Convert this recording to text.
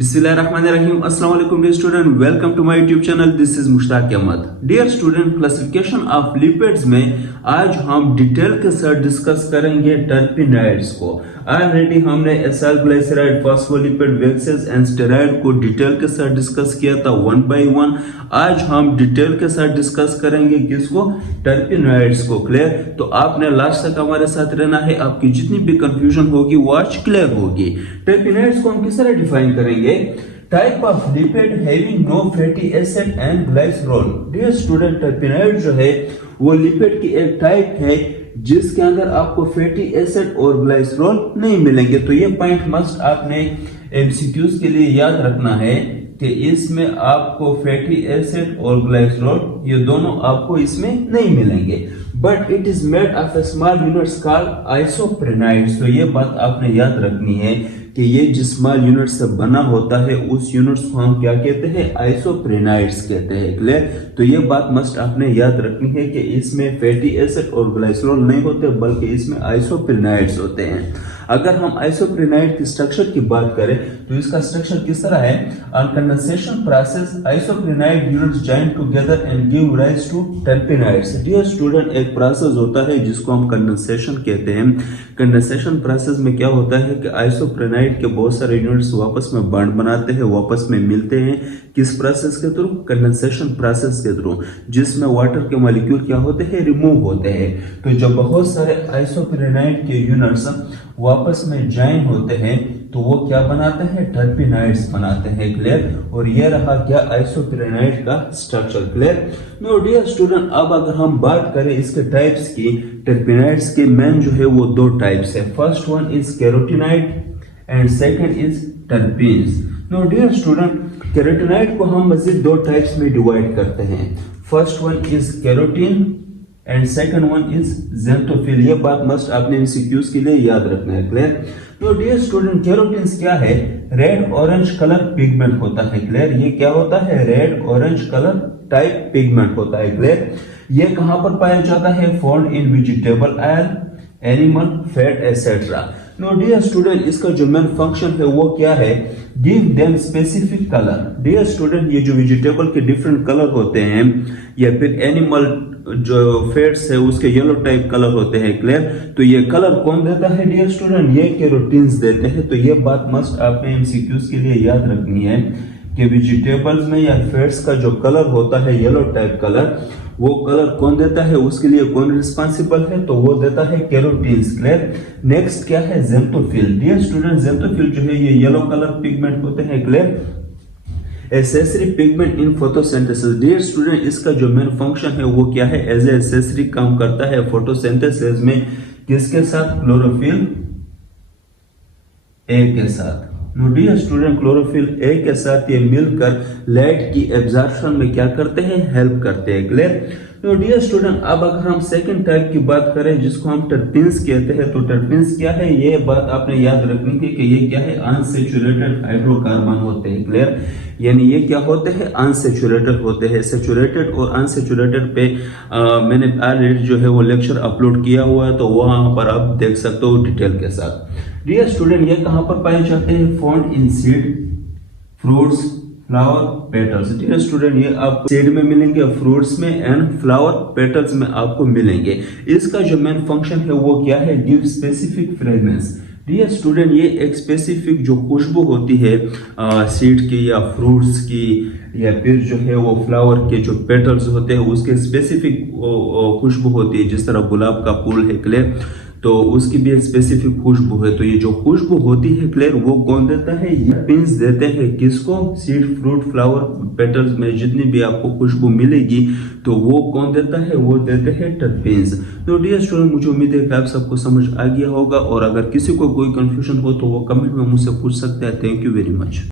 Bismillahirrahmanirrahim. Assalamu alaikum dear student. Welcome to my YouTube channel. This is Mushtaq Ahmad. Dear student, classification of lipids में आज हम detail के साथ discuss करेंगे टर्पेनॉइड्स को। ऑलरेडी हमने acyl glyceride, phospholipid, waxes and steroid को detail के साथ डिस्कस किया था वन बाय वन। आज हम डिटेल के साथ डिस्कस करेंगे किसको? टर्पेनॉइड्स को। क्लियर? तो आपने लास्ट तक हमारे साथ रहना है, आपकी जितनी भी कंफ्यूजन होगी वो आज क्लियर होगी। टर्पेनॉइड्स को हम किस तरह डिफाइन करेंगे? Type of lipid having no fatty acid and glycerol. Dear student, terpenoid जो है वो लिपिड की एक टाइप है जिसके अंदर आपको फैटी एसिड और ग्लाइसरॉल नहीं मिलेंगे। तो ये पॉइंट मस्ट आपने एमसीक्यूज के लिए याद रखना है कि इसमें आपको फैटी एसिड और ग्लाइसरॉल ये दोनों आपको इसमें नहीं मिलेंगे। But it is made of a small units called isoprenoids. तो ये बात आपने याद रखनी है कि ये जिस स्मॉल यूनिट से बना होता है उस यूनिट्स को हम क्या कहते हैं? आइसोप्रेनाइड्स कहते हैं। क्लियर? तो ये बात मस्ट आपने याद रखनी है कि इसमें फैटी एसिड और ग्लाइसरॉल नहीं होते बल्कि इसमें आइसोप्रेनाइड्स होते हैं। अगर हम आइसोप्रेनाइड की स्ट्रक्चर की बात करें तो इसका स्ट्रक्चर किस तरह है? On condensation process isoprenoid units join together and give rise to terpenoids. Dear student, एक प्रोसेस होता है जिसको हम कंडेंसेशन कहते हैं। कंडेंसेशन प्रोसेस में क्या होता है कि आइसोप्रेनाइड के बहुत सारे यूनिट्स आपस में बॉन्ड बनाते हैं, वापस में मिलते हैं। किस प्रोसेस के थ्रू? कंडेंसेशन प्रोसेस के थ्रू, जिसमें वाटर के मॉलिक्यूल क्या होते हैं? रिमूव होते हैं। तो जब बहुत सारे आइसोप्रेनाइड के यूनिट्स वापस में ज्वाइन होते हैं तो वो क्या बनाते हैं? टर्पेनॉइड्स बनाते हैं। क्लियर? और ये रहा क्या? आइसोप्रेनाइड का structure. Clear? No dear student, अब अगर हम बात करें इसके टाइप्स की, टर्पेनॉइड्स के मेन जो है वो दो टाइप्स है। First one is carotenoid and second is terpenes. No dear student, carotenoid को हम मजीद दो टाइप्स में डिवाइड करते हैं। First one is carotene and second one is xanthophyll. ये बात मस्ट आपने एमसीक्यूज के लिए याद रखना है। क्लियर? तो डियर स्टूडेंट, कैरोटीन्स क्या है? रेड ऑरेंज कलर पिगमेंट होता है। क्लियर? ये क्या होता है? Red orange colour type pigment होता है। क्लियर? ये कहां पर पाया जाता है? Found in vegetable oil, animal fat etcetera. No dear student, इसका जो मेन फंक्शन है वो क्या है? Give them specific colour. Dear student, ये जो वेजिटेबल के डिफरेंट कलर होते हैं या फिर एनिमल जो फैट्स है उसके येलो टाइप कलर होते हैं। क्लियर? तो ये कलर कौन देता है डियर स्टूडेंट? ये कैरोटीन्स देते हैं। तो ये बात मस्ट आपने एमसीक्यूज के लिए याद रखनी है कि वेजिटेबल्स में या फैट्स का जो कलर होता है येलो टाइप कलर, वो कलर कौन देता है? उसके लिए कौन रिस्पॉन्सिबल है? तो वो देता है कैरोटीन्स। क्लियर? नेक्स्ट क्या है? ज़ेंथोफिल। डियर स्टूडेंट, ज़ेंथोफिल जो है ये येलो कलर पिगमेंट होते हैं। Clear? Accessory pigment in photosynthesis. Dear student, इसका जो मेन फंक्शन है वो क्या है? एज ए एसेसरी काम करता है फोटोसिंथेसिस में। किसके साथ? क्लोरोफिल ए के साथ। No dear student, chlorophyll A के साथ ये मिलकर लाइट की एब्जॉर्प्शन में क्या करते हैं? हेल्प करते हैं। क्लियर? तो डियर स्टूडेंट, अब अगर हम सेकंड टाइप की बात करें जिसको हम टर्पीन्स कहते हैं, तो टर्पीन्स क्या है? ये बात आपने याद रखनी है कि ये क्या है? अनसैचुरेटेड हाइड्रोकार्बन होते हैं। क्लियर? यानी ये क्या होते हैं? अनसैचुरेटेड होते हैं। सैचुरेटेड और अनसैचुरेटेड पे मैंने ऑलरेडी जो है वो लेक्चर अपलोड किया हुआ है, तो वहां पर आप देख सकते हो डिटेल के साथ। डियर स्टूडेंट, ये कहां पर पाए जाते हैं? Found in seed, fruits, flower, petals. Dear student, ये आपको सीड में मिलेंगे, फ्रूट्स में एंड फ्लावर पेटल्स में आपको मिलेंगे। इसका जो मेन फंक्शन है वो क्या है? Give specific fragrance. Dear student, ये एक स्पेसिफिक जो खुशबू होती है सीड की या फ्रूट्स की या फिर जो है वो फ्लावर के जो पेटल्स होते हैं उसके स्पेसिफिक खुशबू होती है। जिस तरह गुलाब का फूल है, क्लियर, तो उसकी भी एक स्पेसिफिक खुशबू है। तो ये जो खुशबू होती है, क्लियर, वो कौन देता है? ये पिंस देते हैं। किसको? सीड, फ्रूट, फ्लावर, पेटल्स में जितनी भी आपको खुशबू मिलेगी तो वो कौन देता है? वो देते हैं टर्पीन्स। तो डियर स्टूडेंट, मुझे उम्मीद है कि आप सबको समझ आ गया होगा और अगर किसी को कोई कंफ्यूजन हो तो वो कमेंट में मुझसे पूछ सकते हैं। Thank you very much.